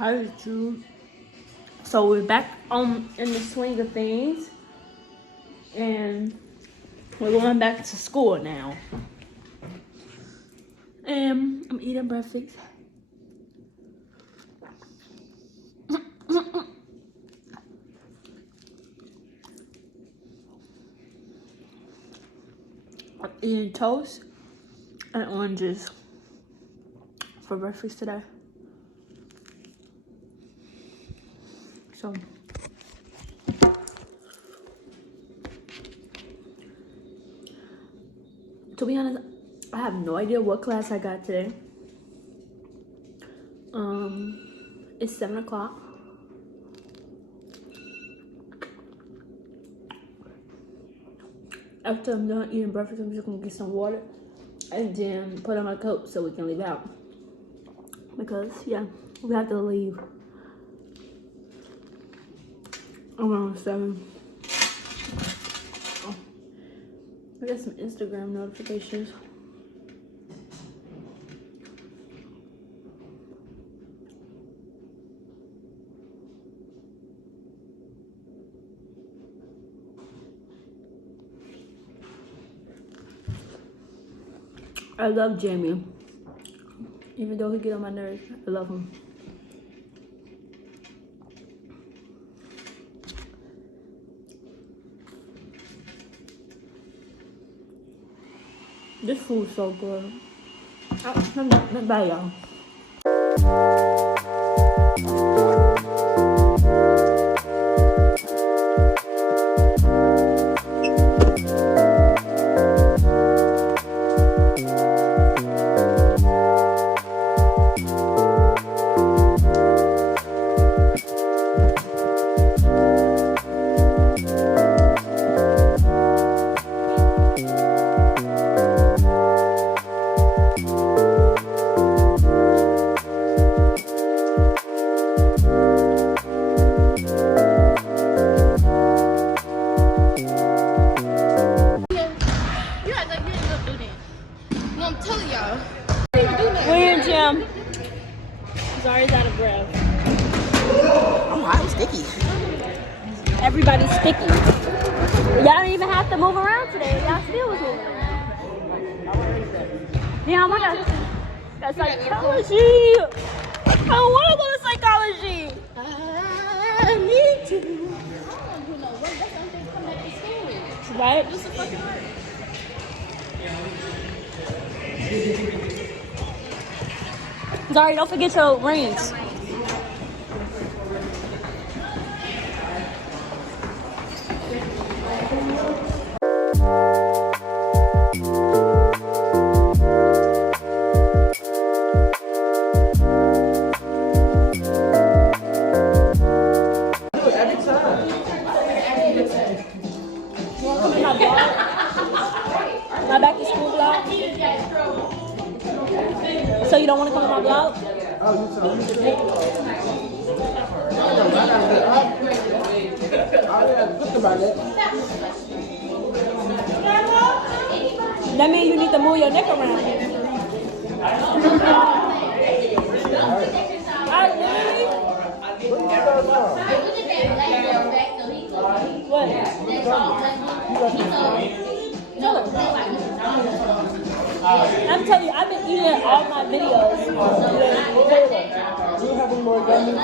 tired too. So we're back in the swing of things, and we're going back to school now. And I'm eating breakfast. I'm eating toast and oranges for breakfast today. So to be honest, I have no idea what class I got today. It's 7 o'clock. After I'm done eating breakfast, I'm just gonna get some water and then put on my coat so we can leave out. Because yeah, we have to leave around 7. Oh, I got some Instagram notifications. I love Jamie. Even though he get on my nerves, I love him. This food's so good. Oh, not bad, y'all. Zari's out of breath. Oh, I was sticky. Everybody's sticky. Y'all didn't even have to move around today. Y'all still was moving around. Yeah, my God. That's psychology. I don't want to go to psychology. I need to. Right? Zari, don't forget your rings. My back to school vlog. So you don't want to come to my vlog? Oh, you saw me. That means you need to move your neck around. What? I'm telling you, I've been eating all my videos. Do you have any more gummies?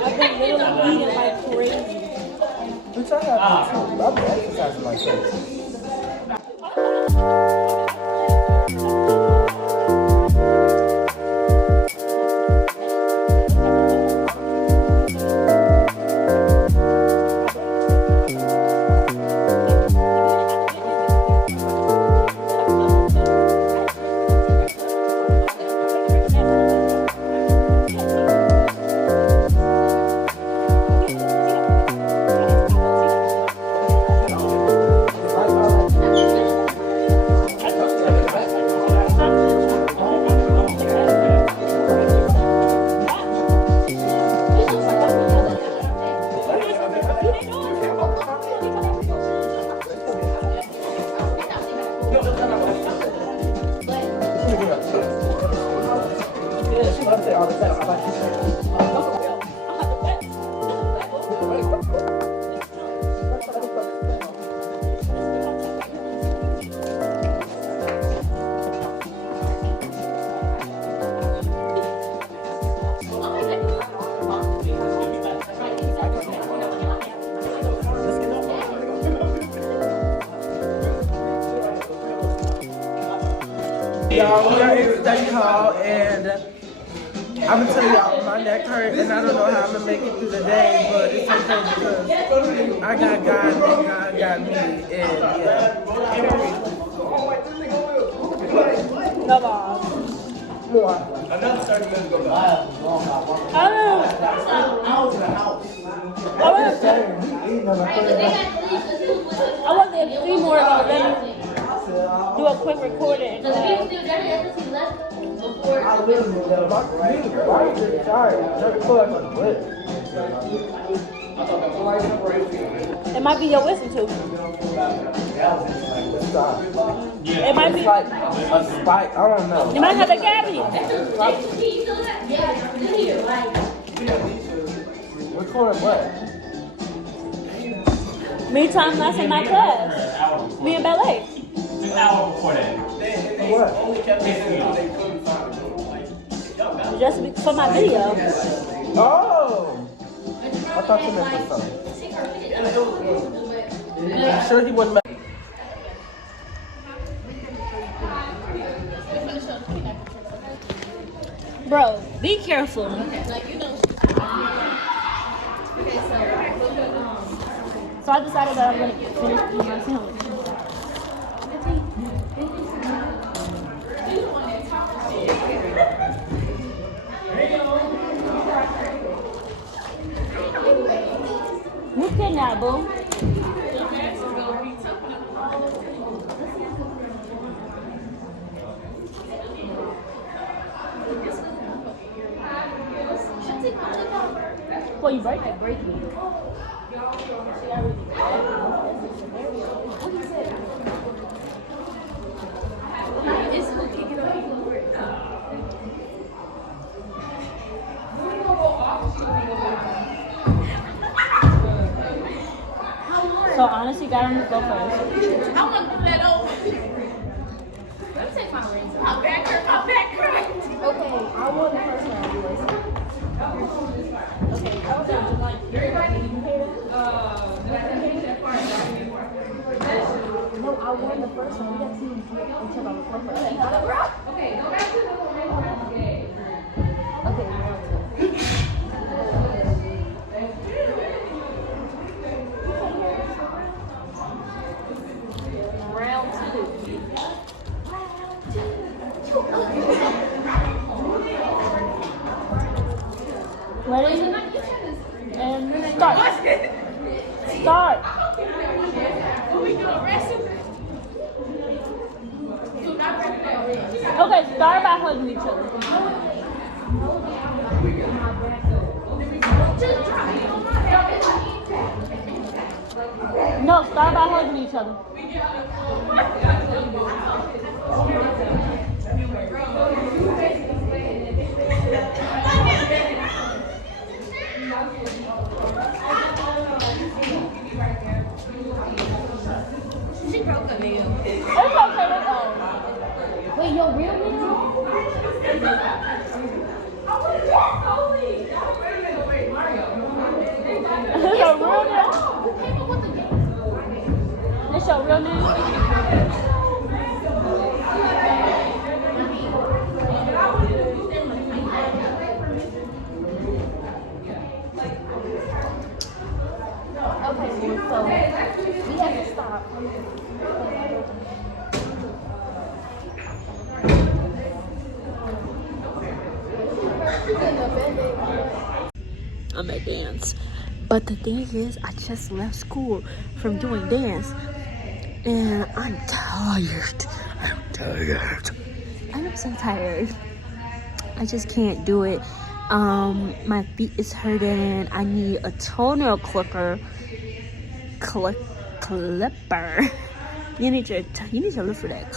I've been literally eating like crazy. Which I have too. I've been exercising like crazy. y'all, we are in study hall, and I'm gonna tell y'all, my neck hurt, and I don't know how I'm gonna make it through the day, but it's okay because I got God and God got me, and yeah. No balls. More. Another 30 minutes ago. I want to 3 more ago. Let me do a quick recording. I literally why is it sorry? It might be your wisdom tooth. It might be. It's like a spike. I don't know. You might have a cavity. Record what? Me time last in my class. Me and ballet. An hour before that. What? Just for my video. Oh! I thought you meant for something. I'm sure he wouldn't. Bro, be careful. So I decided that I'm gonna finish eating my sandwich. Who's kidnapped, boo? Well, you break it. So honestly, gotta go first. I want to put that over. Let me take my rings. My back hurt. Okay, I want the first round, boys. Okay, I was like, everybody. No, I won the first one. We got to until I was first. Okay, go back to the okay. Okay, round 2. Ready? And start. Start. Okay, start by hugging each other. No, start by hugging each other. She broke a nail. It's okay. Wait, your real nail? It's your real name? It's your real name? Okay, so we have to stop. I'm at dance. But the thing is, I just left school from doing dance. And I'm tired. I'm so tired. I just can't do it. My feet is hurting. I need a toenail clipper. Clipper. You need to look for that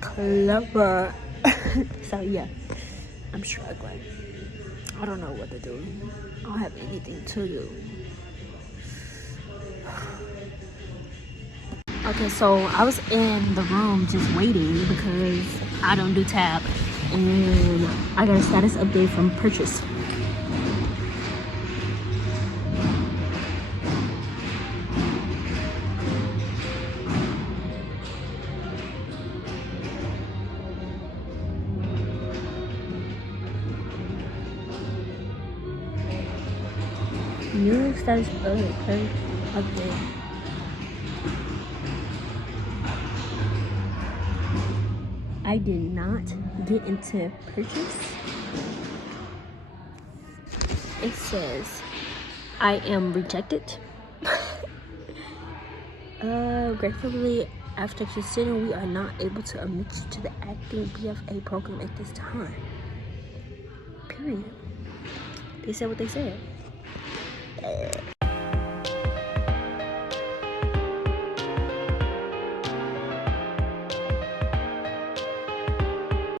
clipper. So yeah, I'm struggling. I don't know what to do. I don't have anything to do. Okay, so I was in the room just waiting because I don't do tab, and I got a status update from purchase. New status update. I did not get into purchase. It says I am rejected. Gratefully, after considering, we are not able to admit you to the acting BFA program at this time. Period. They said what they said.